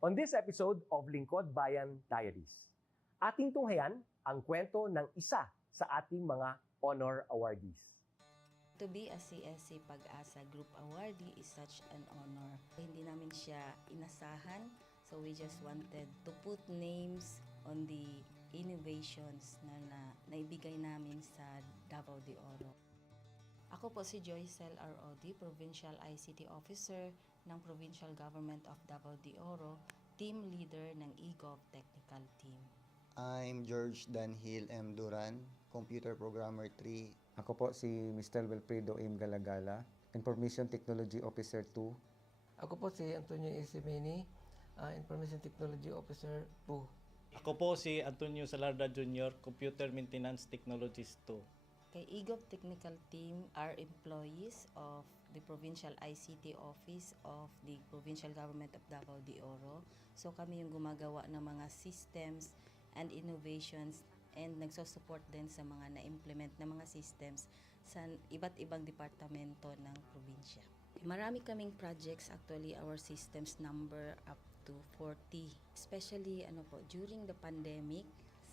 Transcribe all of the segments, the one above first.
On this episode of Lingkod Bayan Diaries, ating tunghayan ang kwento ng isa sa ating mga honor awardees. To be a CSC Pag-asa Group Awardee is such an honor. Hindi namin siya inasahan, so we just wanted to put names on the innovations na naibigay namin sa Davao de Oro. Ako po si Joycel R.O.D., Provincial ICT Officer ng Provincial Government of Davao de Oro, Team Leader ng eGov Technical Team. I'm George Danhil M. Duran, Computer Programmer 3. Ako po si Mr. Wilfredo M. Galagala, Information Technology Officer 2. Ako po si Antonio Isimeni, Information Technology Officer 2. Ako po si Antonio Salarda Jr., Computer Maintenance Technologist 2. Kay eGov Technical Team are employees of the Provincial ICT Office of the Provincial Government of Davao de Oro. So kami yung gumagawa ng mga systems and innovations and nagsusupport din sa mga na-implement na mga systems sa iba't ibang departamento ng probinsya. Marami kaming projects, actually our systems number up to 40. Especially during the pandemic,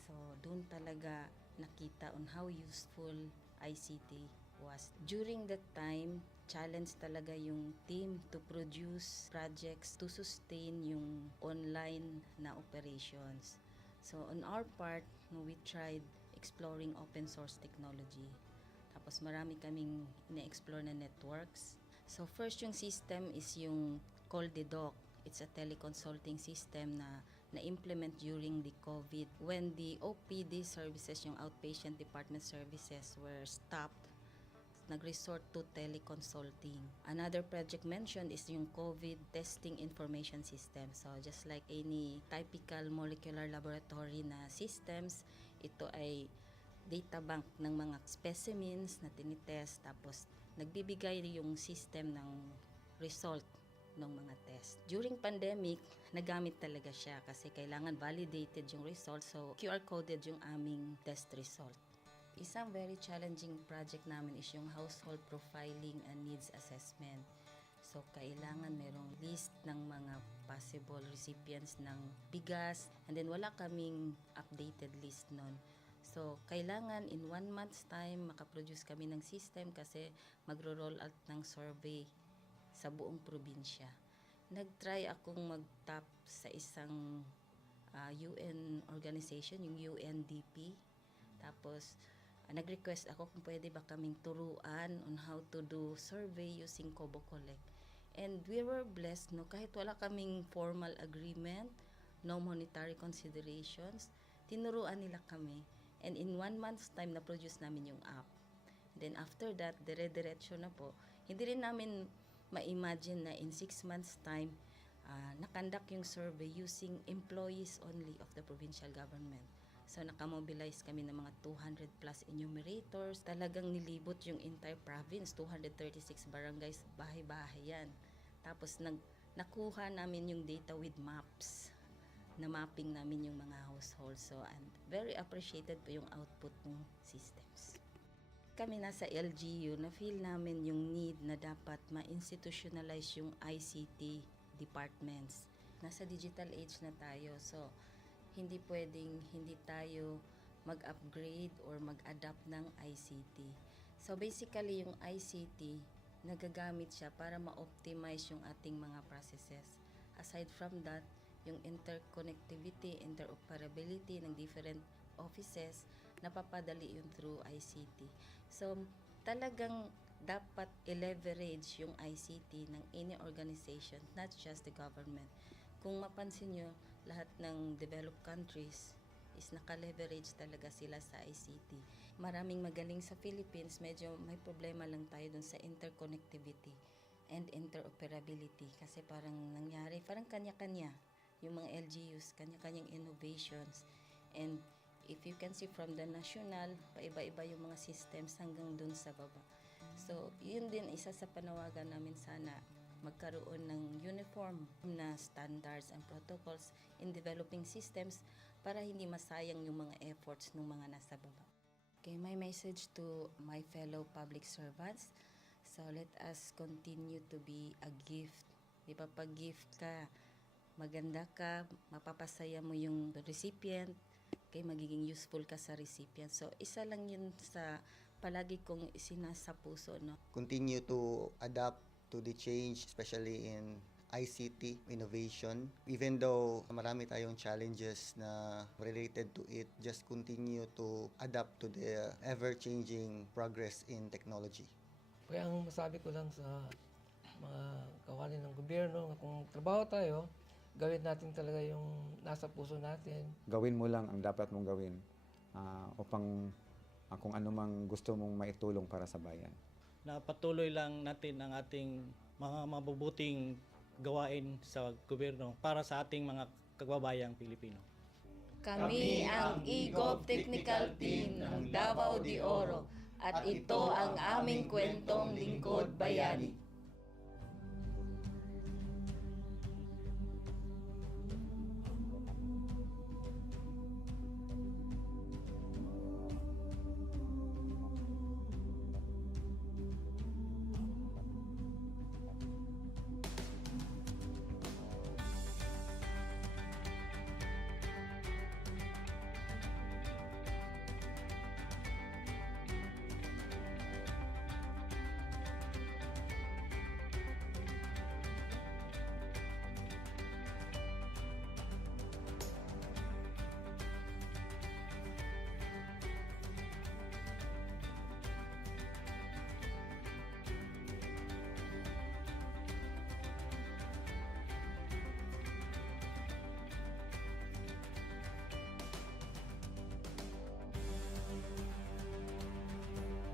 so doon talaga nakita on how useful ICT was. During that time, challenge talaga yung team to produce projects to sustain yung online na operations. So on our part, we tried exploring open source technology. Tapos marami kaming ina-explore na networks. So first yung system is yung CallDedoc. It's a teleconsulting system na na-implement during the COVID. When the OPD services, yung outpatient department services were stopped, nag-resort to teleconsulting. Another project mentioned is yung COVID testing information system. So just like any typical molecular laboratory na systems, ito ay data bank ng mga specimens na tinitest, tapos nagbibigay yung system ng result ng mga test. During pandemic, nagamit talaga siya kasi kailangan validated yung result, so QR coded yung aming test result. Isang very challenging project namin is yung household profiling and needs assessment. So, kailangan merong list ng mga possible recipients ng bigas, and then wala kaming updated list nun. So, kailangan in 1 month's time makaproduce kami ng system kasi magro-roll out ng survey sa buong probinsya. Nag-try akong mag-tap sa isang UN organization, yung UNDP. Tapos, nag-request ako kung pwede ba kaming turuan on how to do survey using Kobo Collect. And we were blessed, kahit wala kaming formal agreement, no monetary considerations, tinuruan nila kami. And in 1 month's time, na-produce namin yung app. And then after that, dire-diretso na po. Hindi rin namin ma-imagine na in 6 months' time, nakandak yung survey using employees only of the provincial government. So, nakamobilize kami ng mga 200 plus enumerators. Talagang nilibot yung entire province, 236 barangays, bahay-bahay yan. Tapos, nakuha namin yung data with maps. Na mapping namin yung mga households. So, and very appreciated po yung output ng systems. Kami nasa LGU, na-feel namin yung need na dapat ma-institutionalize yung ICT departments. Nasa digital age na tayo, so hindi pwedeng hindi tayo mag-upgrade or mag-adapt ng ICT. So basically, yung ICT, nagagamit siya para ma-optimize yung ating mga processes. Aside from that, yung interconnectivity, interoperability ng different offices, napapadali yun through ICT. So, talagang dapat i-leverage yung ICT ng any organization, not just the government. Kung mapansin nyo, lahat ng developed countries is naka-leverage talaga sila sa ICT. Maraming magaling sa Philippines, medyo may problema lang tayo dun sa interconnectivity and interoperability kasi parang nangyari, parang kanya-kanya yung mga LGUs, kanya-kanyang innovations. And if you can see from the national, paiba-iba yung mga systems hanggang dun sa baba. So, yun din isa sa panawagan namin, sana magkaroon ng uniform na standards and protocols in developing systems para hindi masayang yung mga efforts ng mga nasa baba. Okay, my message to my fellow public servants, so let us continue to be a gift. Di ba, pag gift ka, maganda ka, mapapasaya mo yung recipient, kay magiging useful ka sa recipient. So, isa lang yun sa palagi kong isinasa puso, no? Continue to adapt to the change, especially in ICT innovation. Even though marami tayong challenges na related to it, just continue to adapt to the ever-changing progress in technology. Kaya ang masabi ko lang sa mga kawani ng gobyerno, kung trabaho tayo, gawin natin talaga yung nasa puso natin. Gawin mo lang ang dapat mong gawin upang kung ano mang gusto mong maitulong para sa bayan. Na patuloy lang natin ang ating mga mabubuting gawain sa gobyerno para sa ating mga kababayang Pilipino. Kami ang EGOV Technical Team ng Davao de Oro at ito ang aming kwentong lingkod bayani.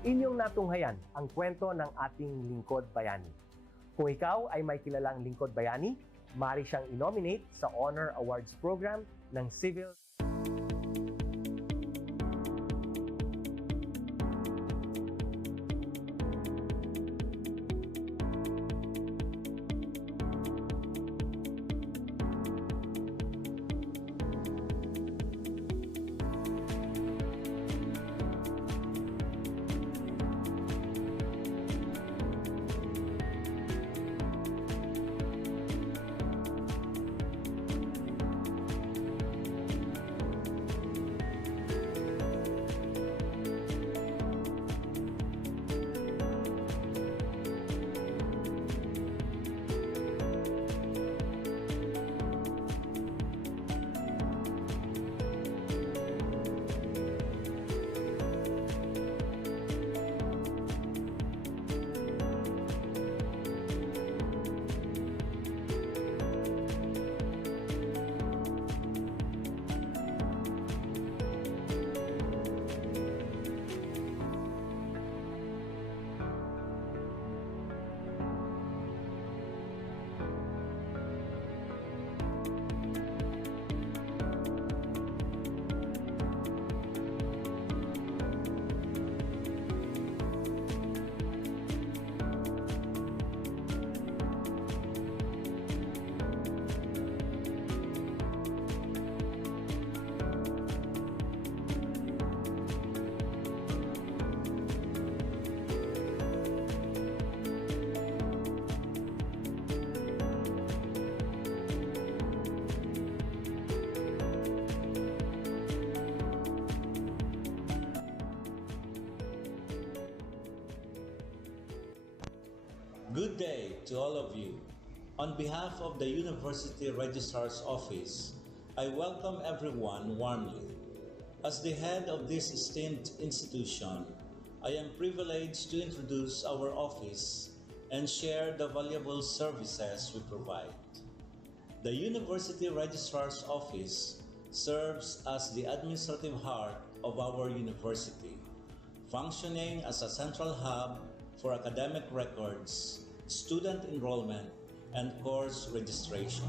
Inyong natunghayan ang kwento ng ating lingkod bayani. Kung ikaw ay may kilalang lingkod bayani, maaari siyang i-nominate sa Honor Awards Program ng Civil Good day to all of you. On behalf of the University Registrar's Office, I welcome everyone warmly. As the head of this esteemed institution, I am privileged to introduce our office and share the valuable services we provide. The University Registrar's Office serves as the administrative heart of our university, functioning as a central hub for academic records, student enrollment, and course registration.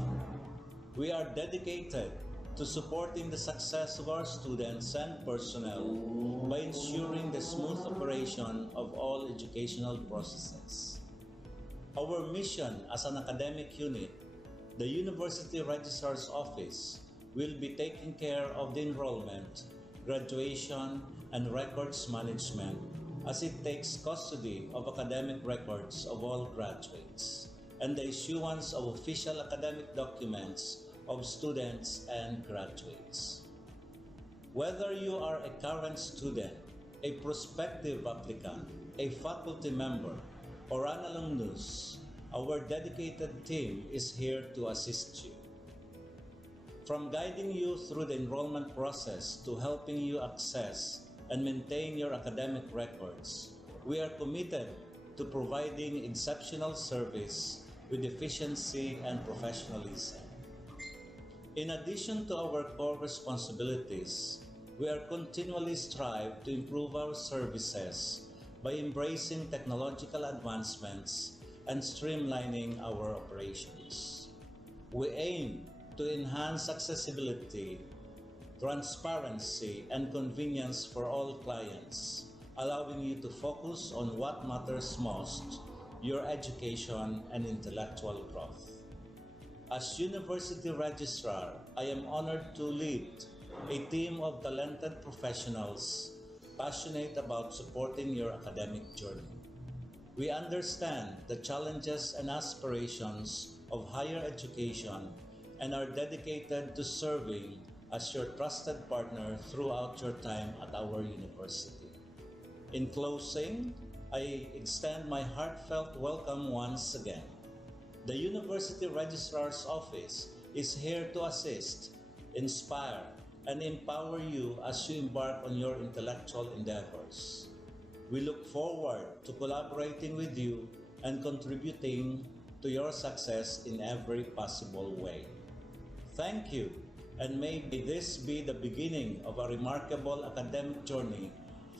We are dedicated to supporting the success of our students and personnel by ensuring the smooth operation of all educational processes. Our mission as an academic unit, the University Registrar's Office, will be taking care of the enrollment, graduation, and records management as it takes custody of academic records of all graduates and the issuance of official academic documents of students and graduates. Whether you are a current student, a prospective applicant, a faculty member, or an alumnus, our dedicated team is here to assist you. From guiding you through the enrollment process to helping you access and maintain your academic records, we are committed to providing exceptional service with efficiency and professionalism. In addition to our core responsibilities, we are continually strive to improve our services by embracing technological advancements and streamlining our operations. We aim to enhance accessibility, transparency, and convenience for all clients, allowing you to focus on what matters most, your education and intellectual growth. As University Registrar, I am honored to lead a team of talented professionals passionate about supporting your academic journey. We understand the challenges and aspirations of higher education and are dedicated to serving as your trusted partner throughout your time at our university. In closing, I extend my heartfelt welcome once again. The University Registrar's Office is here to assist, inspire, and empower you as you embark on your intellectual endeavors. We look forward to collaborating with you and contributing to your success in every possible way. Thank you, and may this be the beginning of a remarkable academic journey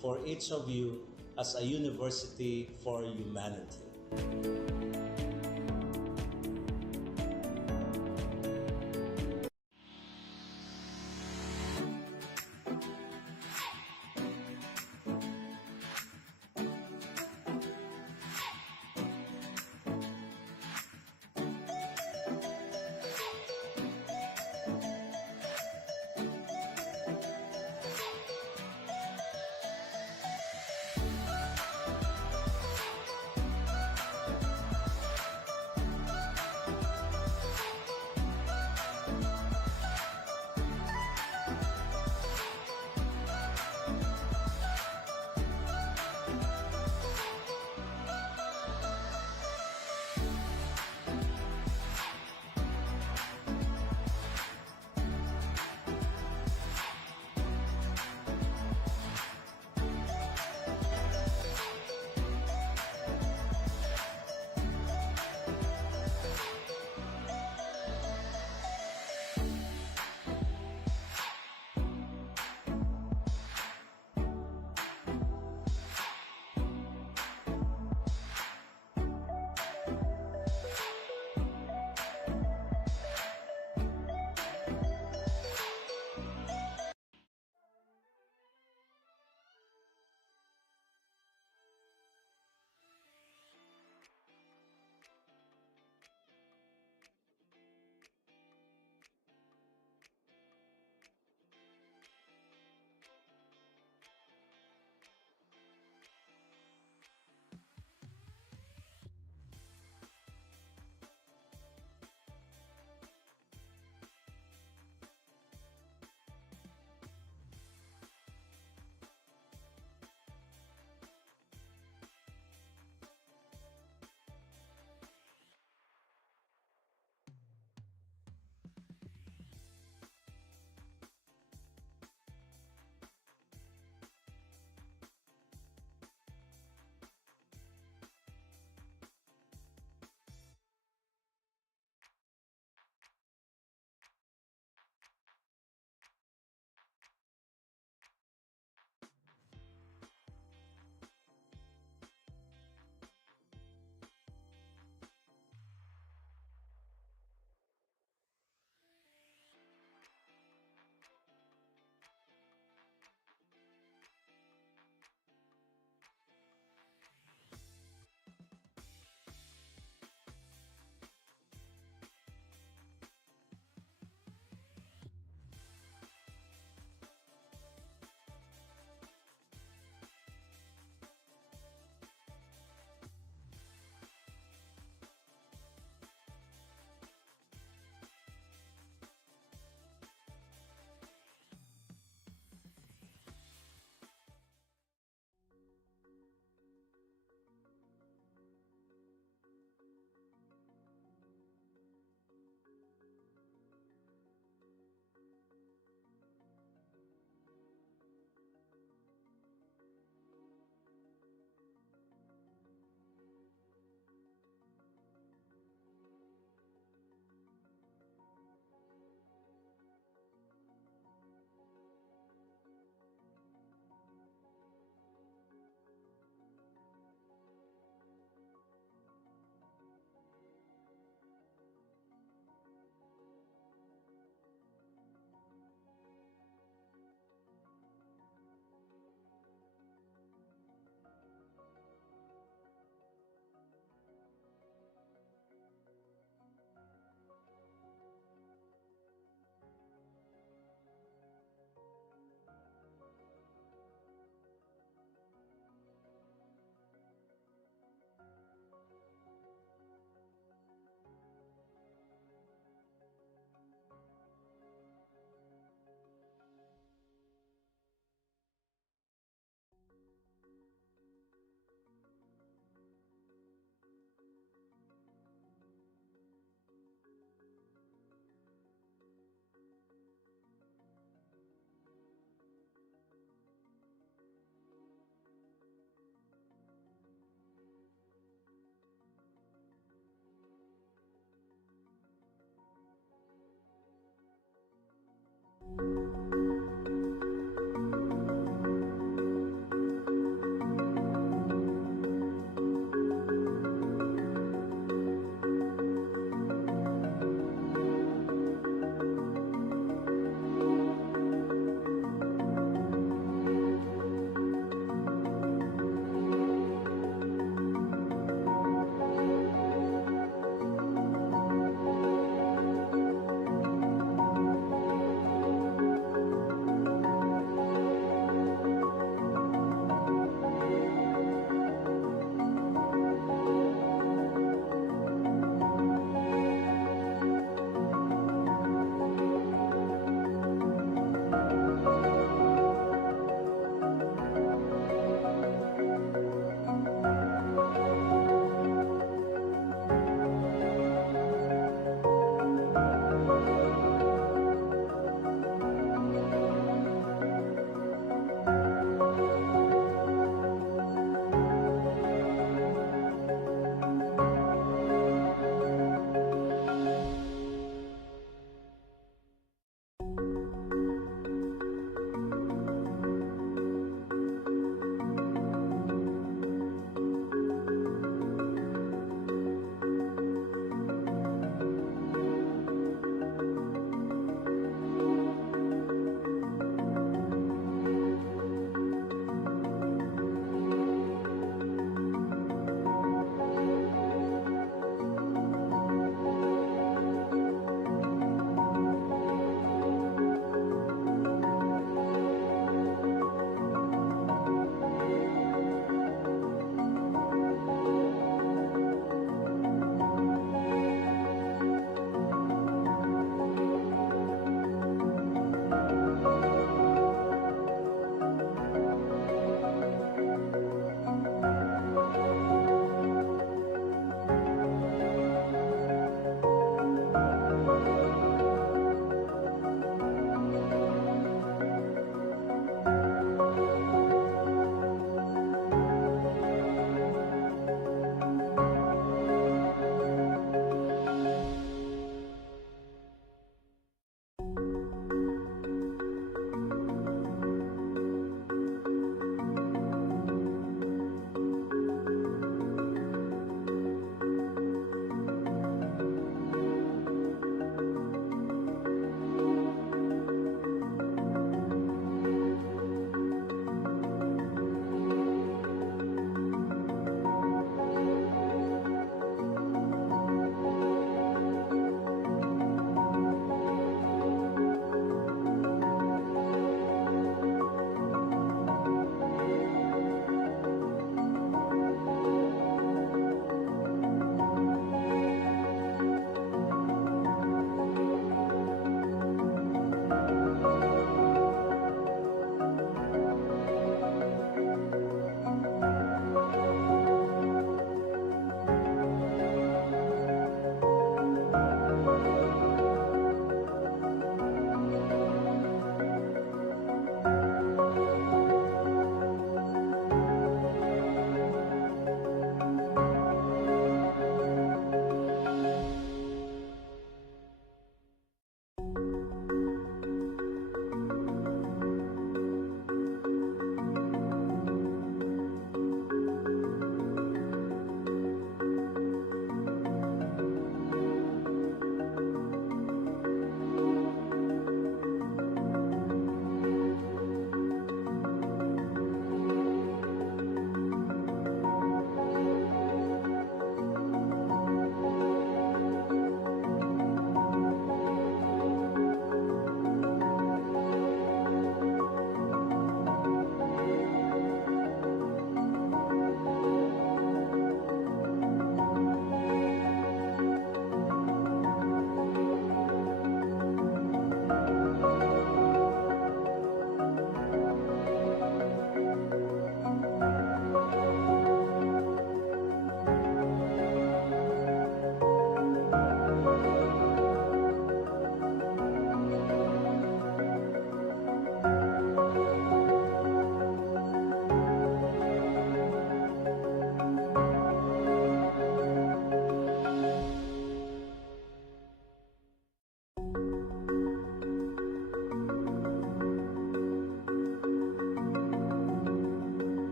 for each of you as a university for humanity.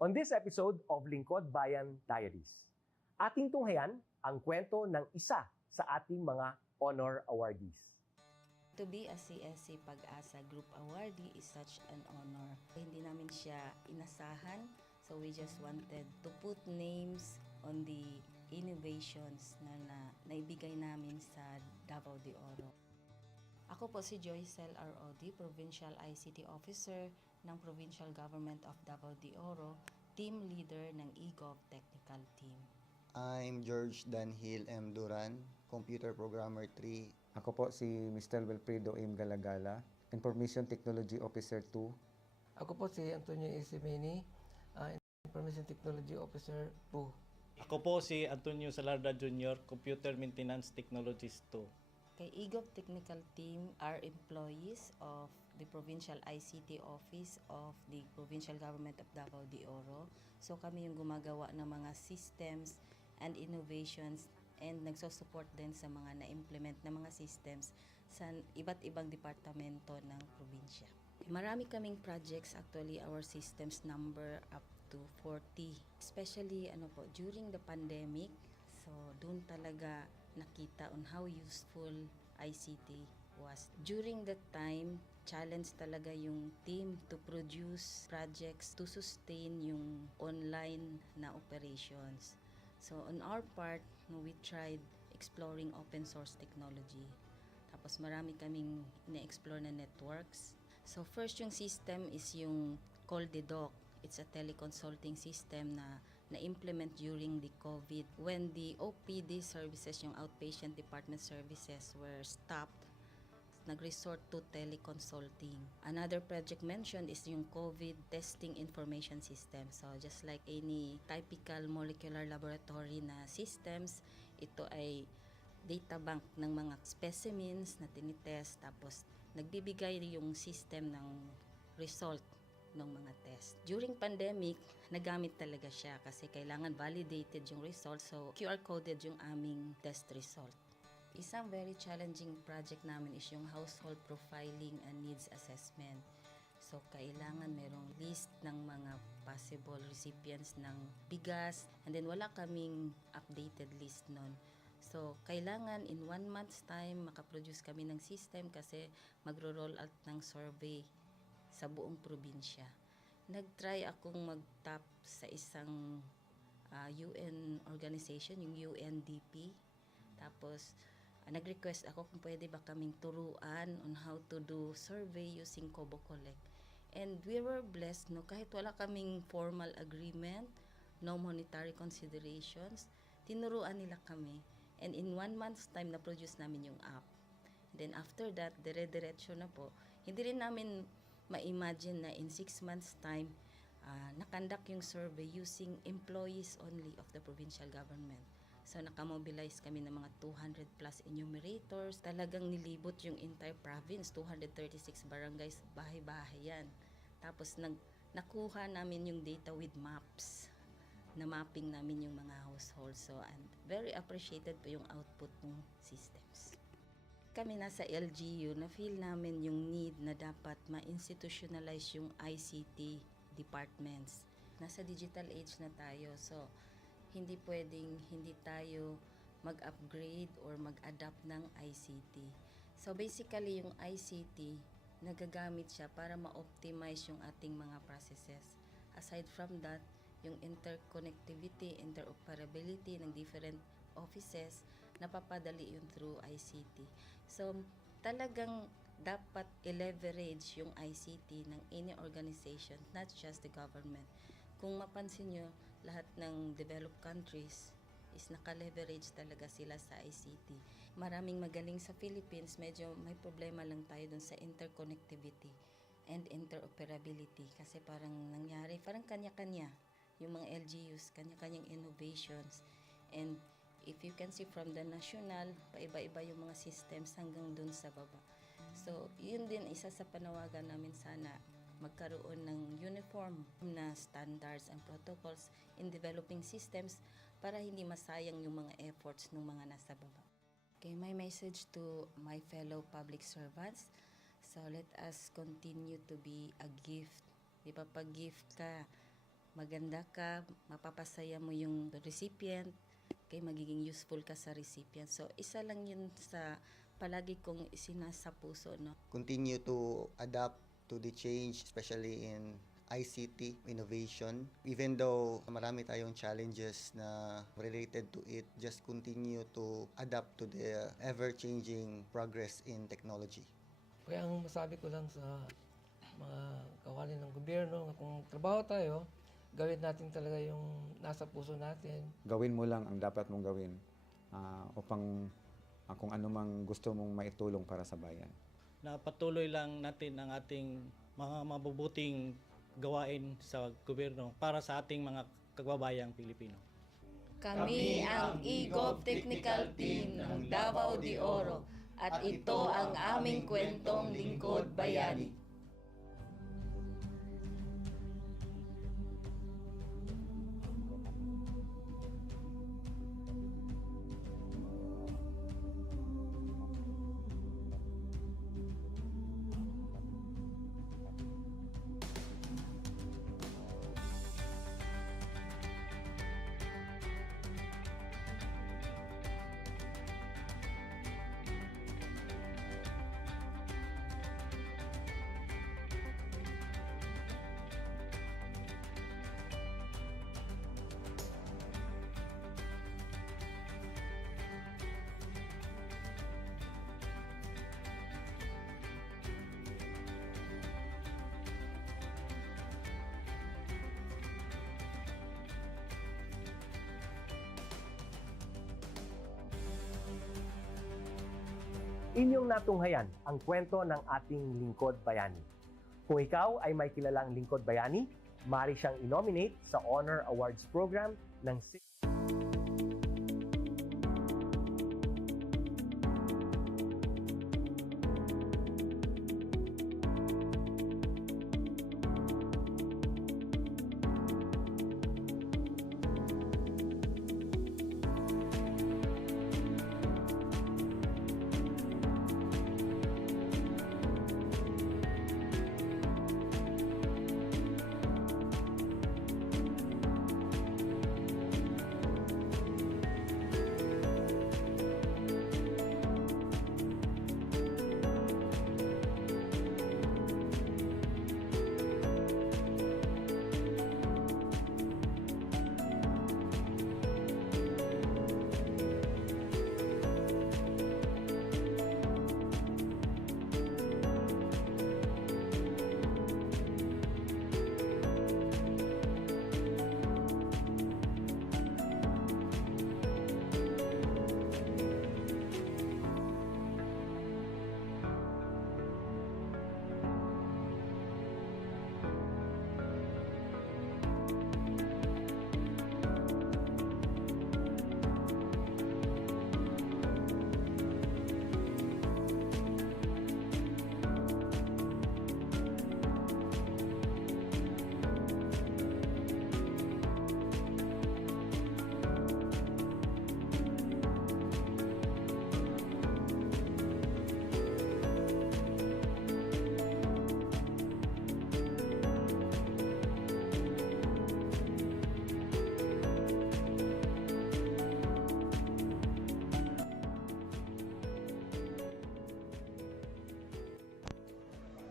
On this episode of Lingkod Bayan Diaries, ating tunghayan ang kwento ng isa sa ating mga honor awardees. To be a CSC Pag-asa Group Awardee is such an honor. Hindi namin siya inasahan, so we just wanted to put names on the innovations na naibigay namin sa Davao de Oro. Ako po si Joycel R.O.D., Provincial ICT Officer ng Provincial Government of Davao de Oro, Team Leader ng eGov Technical Team. I'm George Danhil M. Duran, Computer Programmer 3. Ako po si Mr. Wilfredo M. Galagala, Information Technology Officer 2. Ako po si Antonio Isimini, Information Technology Officer 2. Ako po si Antonio Salarda Jr., Computer Maintenance Technologist 2. Kay eGov Technical Team are employees of the Provincial ICT Office of the Provincial Government of Davao de Oro. So kami yung gumagawa ng mga systems and innovations and nagsusupport din sa mga na-implement na mga systems sa iba't ibang departamento ng probinsya. Marami kaming projects, actually our systems number up to 40. Especially during the pandemic, so doon talaga nakita on how useful ICT was. During that time, challenge talaga yung team to produce projects to sustain yung online na operations. So on our part, we tried exploring open source technology. Tapos marami kaming ina-explore na networks. So first yung system is yung CallDedoc. It's a teleconsulting system na na-implement during the COVID. When the OPD services, yung outpatient department services were stopped, nag-resort to teleconsulting. Another project mentioned is yung COVID testing information system. So just like any typical molecular laboratory na systems, ito ay data bank ng mga specimens na tinitest, tapos nagbibigay yung system ng result ng mga test. During pandemic, nagamit talaga siya kasi kailangan validated yung result, so QR coded yung aming test result. Isang very challenging project namin is yung household profiling and needs assessment. So, kailangan merong list ng mga possible recipients ng bigas, and then wala kaming updated list nun. So, kailangan in 1 month's time makaproduce kami ng system kasi magro-roll out ng survey sa buong probinsya. Nag-try akong mag-tap sa isang UN organization, yung UNDP. Tapos, nag-request ako kung pwede ba kaming turuan on how to do survey using Kobo Collect. And we were blessed, kahit wala kaming formal agreement, no monetary considerations, tinuruan nila kami. And in 1 month's time, na-produce namin yung app. And then after that, dire-diretso na po. Hindi rin namin ma-imagine na in 6 months time, nakandak yung survey using employees only of the provincial government. So, nakamobilize kami ng mga 200 plus enumerators. Talagang nilibot yung entire province, 236 barangays, bahay-bahay yan. Tapos, nakuha namin yung data with maps. Na-mapping namin yung mga households. So, and very appreciated po yung output ng systems. Kami nasa LGU, na-feel namin yung need na dapat ma-institutionalize yung ICT departments. Nasa digital age na tayo, so hindi pwedeng hindi tayo mag-upgrade or mag-adapt ng ICT. So basically, yung ICT, nagagamit siya para ma-optimize yung ating mga processes. Aside from that, yung interconnectivity, interoperability ng different offices, napapadali yun through ICT. So talagang dapat i-leverage yung ICT ng any organization, not just the government. Kung mapansin nyo, lahat ng developed countries is naka-leverage talaga sila sa ICT. Maraming magaling sa Philippines, medyo may problema lang tayo dun sa interconnectivity and interoperability kasi parang nangyari, parang kanya-kanya yung mga LGUs, kanya-kanyang innovations. And if you can see from the national, paiba-iba yung mga systems hanggang dun sa baba. So, yun din isa sa panawagan namin, sana magkaroon ng uniform na standards and protocols in developing systems para hindi masayang yung mga efforts ng mga nasa baba. Okay, my message to my fellow public servants, so let us continue to be a gift. Di ba, pag gift ka, maganda ka, mapapasaya mo yung recipient, kay magiging useful ka sa recipient. So, isa lang yun sa palagi kong isinasa puso, no? Continue to adapt to the change, especially in ICT innovation. Even though marami tayong challenges na related to it, just continue to adapt to the ever-changing progress in technology. Kaya ang masabi ko lang sa mga kawani ng gobyerno, kung trabaho tayo, gawin natin talaga yung nasa puso natin. Gawin mo lang ang dapat mong gawin upang kung ano mang gusto mong maitulong para sa bayan. Na patuloy lang natin ang ating mga mabubuting gawain sa gobyerno para sa ating mga kababayang Pilipino. Kami ang EGOV Technical Team ng Davao de Oro at ito ang aming kwentong Lingkod Bayani. Inyong natunghayan ang kwento ng ating lingkod bayani. Kung ikaw ay may kilalang lingkod bayani, maaari siyang i-nominate sa Honor Awards Program ng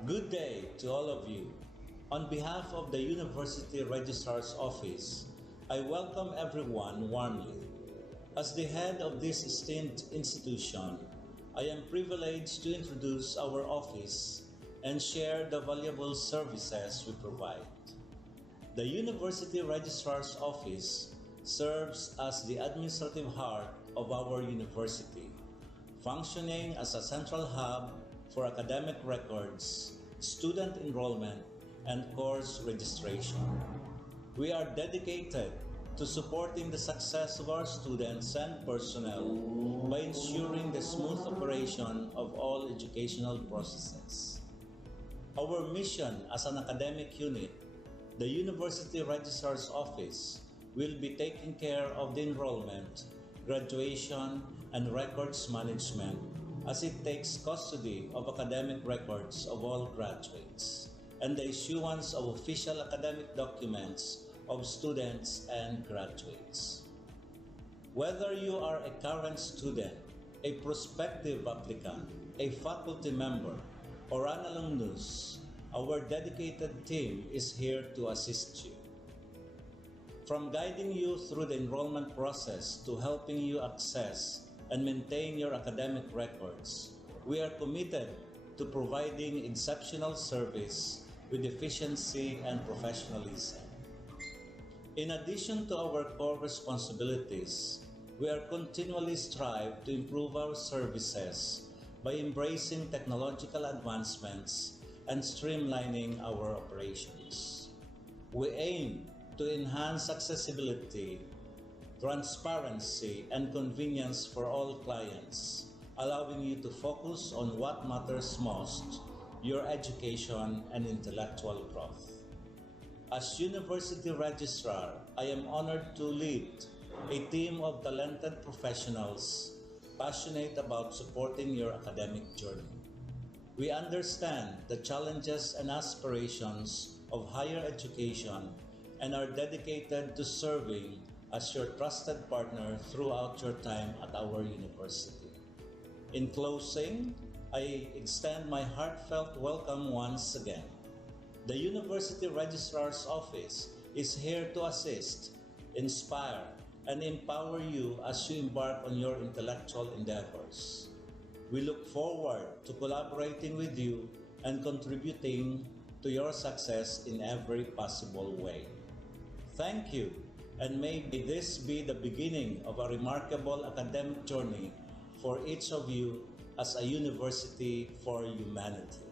Good day to all of you. On behalf of the University Registrar's Office, I welcome everyone warmly. As the head of this esteemed institution, I am privileged to introduce our office and share the valuable services we provide. The University Registrar's Office serves as the administrative heart of our university, functioning as a central hub for academic records, student enrollment, and course registration. We are dedicated to supporting the success of our students and personnel by ensuring the smooth operation of all educational processes. Our mission as an academic unit, the University Registrar's Office, will be taking care of the enrollment, graduation, and records management as it takes custody of academic records of all graduates and the issuance of official academic documents of students and graduates. Whether you are a current student, a prospective applicant, a faculty member, or an alumnus, our dedicated team is here to assist you. From guiding you through the enrollment process to helping you access and maintain your academic records, we are committed to providing exceptional service with efficiency and professionalism. In addition to our core responsibilities, we are continually strive to improve our services by embracing technological advancements and streamlining our operations. We aim to enhance accessibility, transparency, and convenience for all clients, allowing you to focus on what matters most, your education and intellectual growth. As University Registrar, I am honored to lead a team of talented professionals passionate about supporting your academic journey. We understand the challenges and aspirations of higher education and are dedicated to serving as your trusted partner throughout your time at our university. In closing, I extend my heartfelt welcome once again. The University Registrar's Office is here to assist, inspire, and empower you as you embark on your intellectual endeavors. We look forward to collaborating with you and contributing to your success in every possible way. Thank you, and may this be the beginning of a remarkable academic journey for each of you as a university for humanity.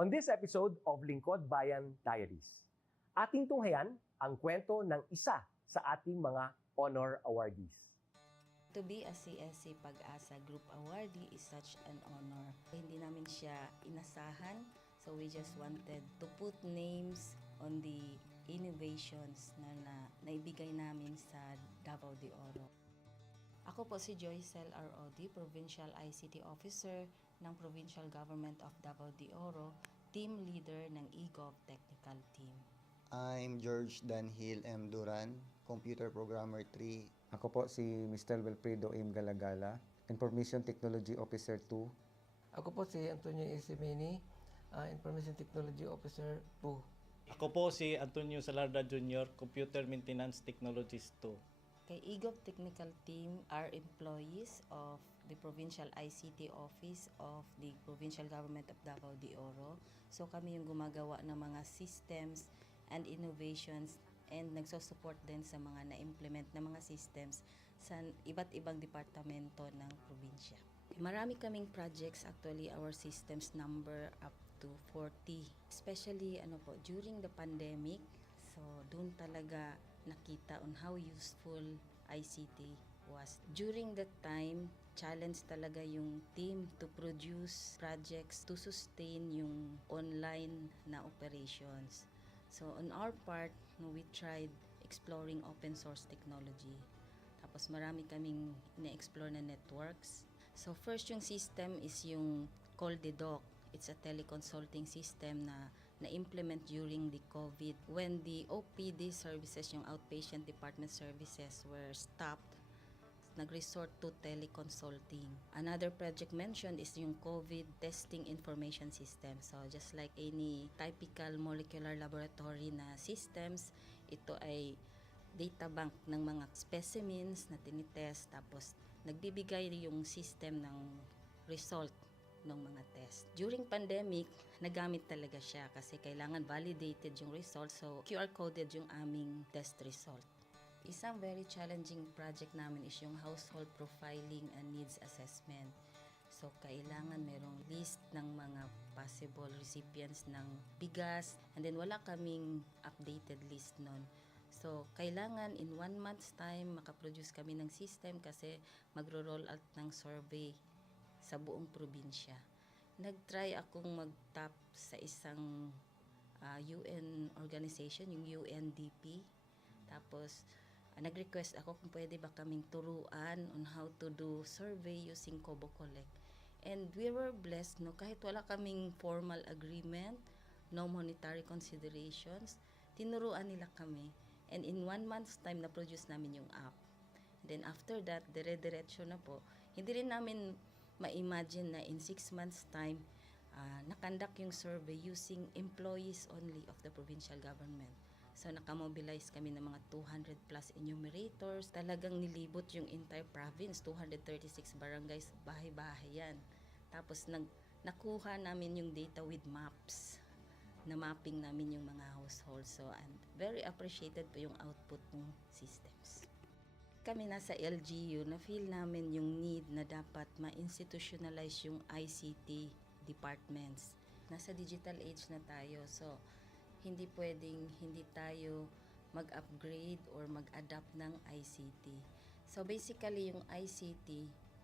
On this episode of Lingkod Bayan Diaries, ating tunghayan ang kwento ng isa sa ating mga honor awardees. To be a CSC Pag-asa Group Awardee is such an honor. Hindi namin siya inasahan, so we just wanted to put names on the innovations na naibigay namin sa Davao de Oro. Ako po si Joycel R.O.D., Provincial ICT Officer ng Provincial Government of Davao de Oro, Team Leader ng eGov Technical Team. I'm George Danhil M. Duran, Computer Programmer 3. Ako po si Mr. Wilfredo M. Galagala, Information Technology Officer 2. Ako po si Antonio Isimini, Information Technology Officer 2. Ako po si Antonio Salarda Jr., Computer Maintenance Technologist 2. Kay eGov Technical Team are employees of the Provincial ICT Office of the Provincial Government of Davao de Oro. So kami yung gumagawa ng mga systems and innovations and nagsusupport din sa mga na-implement na mga systems sa iba't ibang departamento ng probinsya. Marami kaming projects, actually our systems number up to 40. Especially during the pandemic, so doon talaga nakita on how useful ICT was. During that time, challenge talaga yung team to produce projects to sustain yung online na operations. So on our part, we tried exploring open source technology. Tapos marami kaming ina-explore na networks. So first yung system is yung CallDedoc. It's a teleconsulting system na na-implement during the COVID. When the OPD services, yung outpatient department services were stopped, nag-resort to teleconsulting. Another project mentioned is yung COVID testing information system. So just like any typical molecular laboratory na systems, ito ay data bank ng mga specimens na tinitest, tapos nagbibigay yung system ng result ng mga test. During pandemic, nagamit talaga siya kasi kailangan validated yung result, so QR coded yung aming test result. Isang very challenging project namin is yung household profiling and needs assessment. So, kailangan merong list ng mga possible recipients ng bigas, and then wala kaming updated list nun. So, kailangan in 1 month's time makaproduce kami ng system kasi magro-roll out ng survey sa buong probinsya. Nag-try akong mag-tap sa isang UN organization, yung UNDP. Tapos, nag-request ako kung pwede ba kaming turuan on how to do survey using Kobo Collect. And we were blessed, kahit wala kaming formal agreement, no monetary considerations, tinuruan nila kami. And in 1 month's time, na-produce namin yung app. And then after that, dire-diretso na po. Hindi rin namin ma-imagine na in 6 months' time, nakandak yung survey using employees only of the provincial government. So, nakamobilize kami ng mga 200 plus enumerators. Talagang nilibot yung entire province, 236 barangays, bahay-bahay yan. Tapos, nakuha namin yung data with maps. Na-mapping namin yung mga households. So, and very appreciated po yung output ng systems. Kami nasa LGU, na-feel namin yung need na dapat ma-institutionalize yung ICT departments. Nasa digital age na tayo, so hindi pwedeng hindi tayo mag-upgrade or mag-adapt ng ICT. So basically, yung ICT,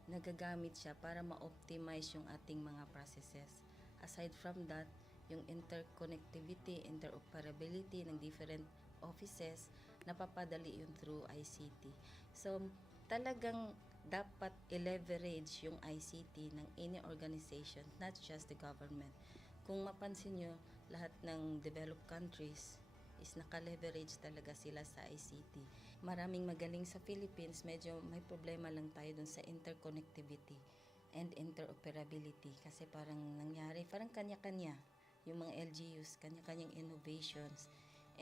nagagamit siya para ma-optimize yung ating mga processes. Aside from that, yung interconnectivity, interoperability ng different offices, napapadali yun through ICT. So talagang dapat i-leverage yung ICT ng any organization, not just the government. Kung mapansin nyo, lahat ng developed countries is naka-leverage talaga sila sa ICT. Maraming magaling sa Philippines, medyo may problema lang tayo dun sa interconnectivity and interoperability kasi parang nangyari, parang kanya-kanya yung mga LGUs, kanya-kanyang innovations.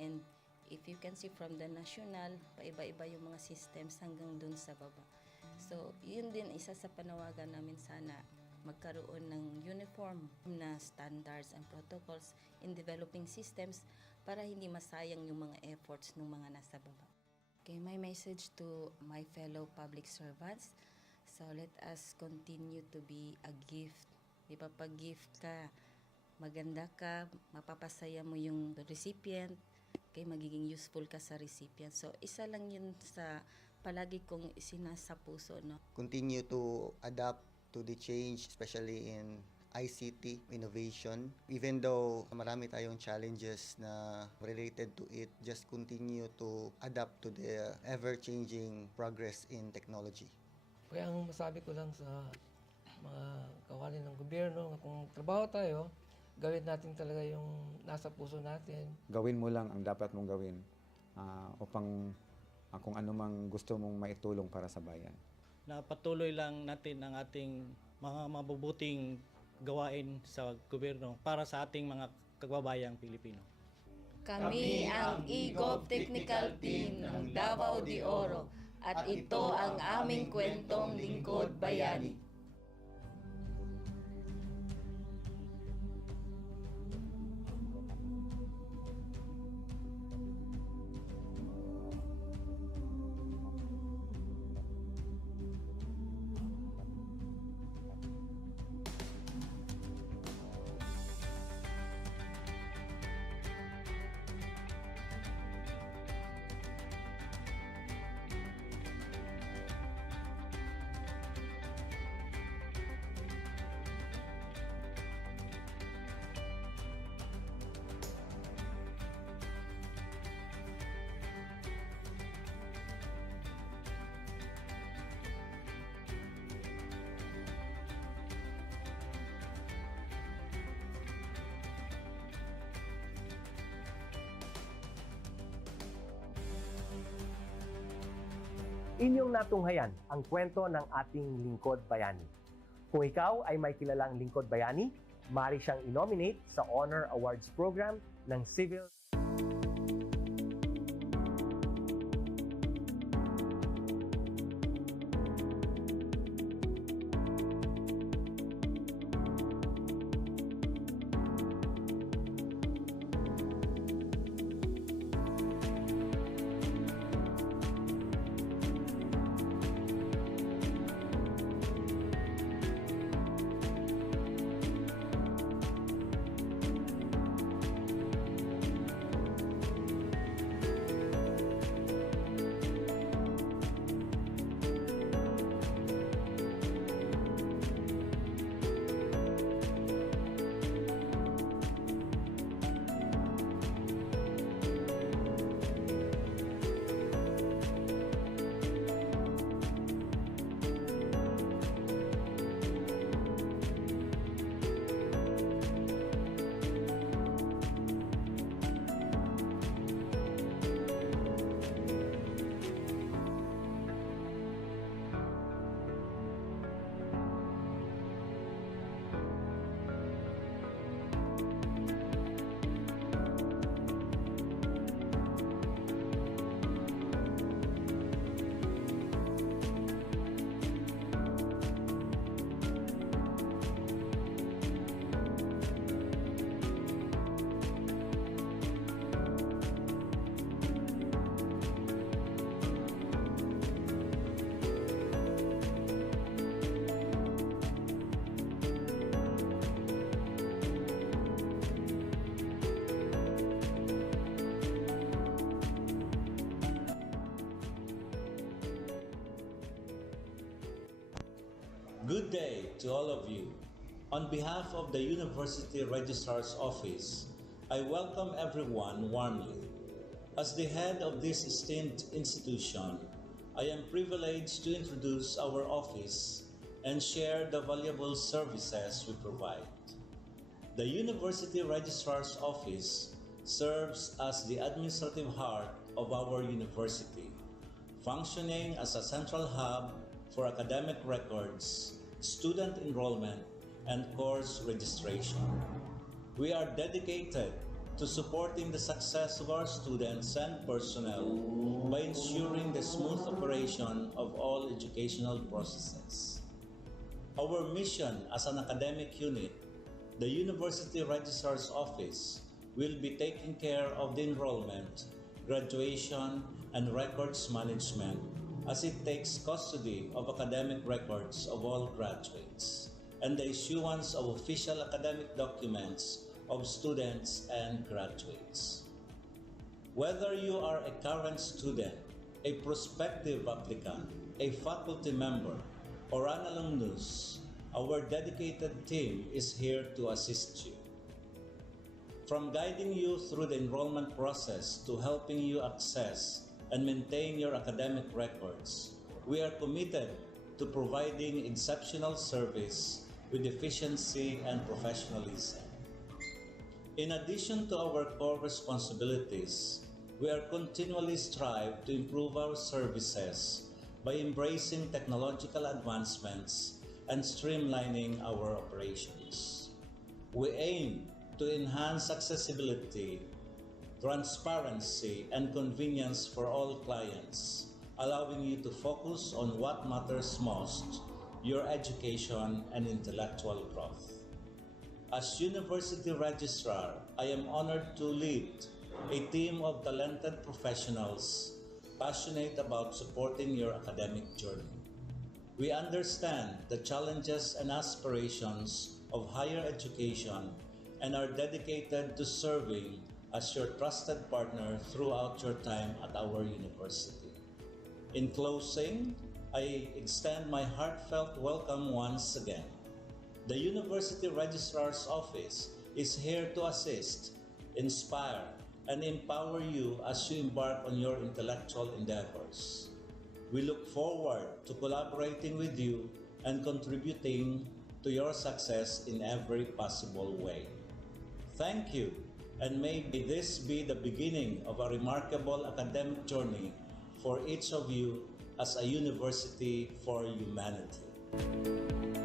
And if you can see from the national, paiba-iba yung mga systems hanggang dun sa baba. So, yun din isa sa panawagan namin, sana magkaroon ng uniform na standards and protocols in developing systems para hindi masayang yung mga efforts ng mga nasa baba. Okay, my message to my fellow public servants, so let us continue to be a gift. Di ba, pag gift ka, maganda ka, mapapasaya mo yung recipient, kay magiging useful ka sa recipient. So, isa lang yun sa palagi kong isinasa puso, no? Continue to adapt to the change, especially in ICT innovation. Even though marami tayong challenges na related to it, just continue to adapt to the ever-changing progress in technology. Kaya ang masabi ko lang sa mga kawani ng gobyerno, kung trabaho tayo, gawin natin talaga yung nasa puso natin. Gawin mo lang ang dapat mong gawin upang kung ano mang gusto mong maitulong para sa bayan. Na patuloy lang natin ang ating mga mabubuting gawain sa gobyerno para sa ating mga kababayang Pilipino. Kami ang EGOV Technical Team ng Davao de Oro at ito ang aming kwentong Lingkod Bayani. Inyong natunghayan ang kwento ng ating lingkod bayani. Kung ikaw ay may kilalang lingkod bayani, maaari siyang i-nominate sa Honor Awards Program ng Civil Good day to all of you. On behalf of the University Registrar's Office, I welcome everyone warmly. As the head of this esteemed institution, I am privileged to introduce our office and share the valuable services we provide. The University Registrar's Office serves as the administrative heart of our university, functioning as a central hub for academic records, student enrollment, and course registration. We are dedicated to supporting the success of our students and personnel by ensuring the smooth operation of all educational processes. Our mission as an academic unit, the University Registrar's Office, will be taking care of the enrollment, graduation, and records management as it takes custody of academic records of all graduates and the issuance of official academic documents of students and graduates. Whether you are a current student, a prospective applicant, a faculty member, or an alumnus, our dedicated team is here to assist you. From guiding you through the enrollment process to helping you access and maintain your academic records, we are committed to providing exceptional service with efficiency and professionalism. In addition to our core responsibilities, we are continually strive to improve our services by embracing technological advancements and streamlining our operations. We aim to enhance accessibility, transparency, and convenience for all clients, allowing you to focus on what matters most, your education and intellectual growth. As University Registrar, I am honored to lead a team of talented professionals passionate about supporting your academic journey. We understand the challenges and aspirations of higher education and are dedicated to serving as your trusted partner throughout your time at our university. In closing, I extend my heartfelt welcome once again. The University Registrar's Office is here to assist, inspire, and empower you as you embark on your intellectual endeavors. We look forward to collaborating with you and contributing to your success in every possible way. Thank you, and may this be the beginning of a remarkable academic journey for each of you as a university for humanity.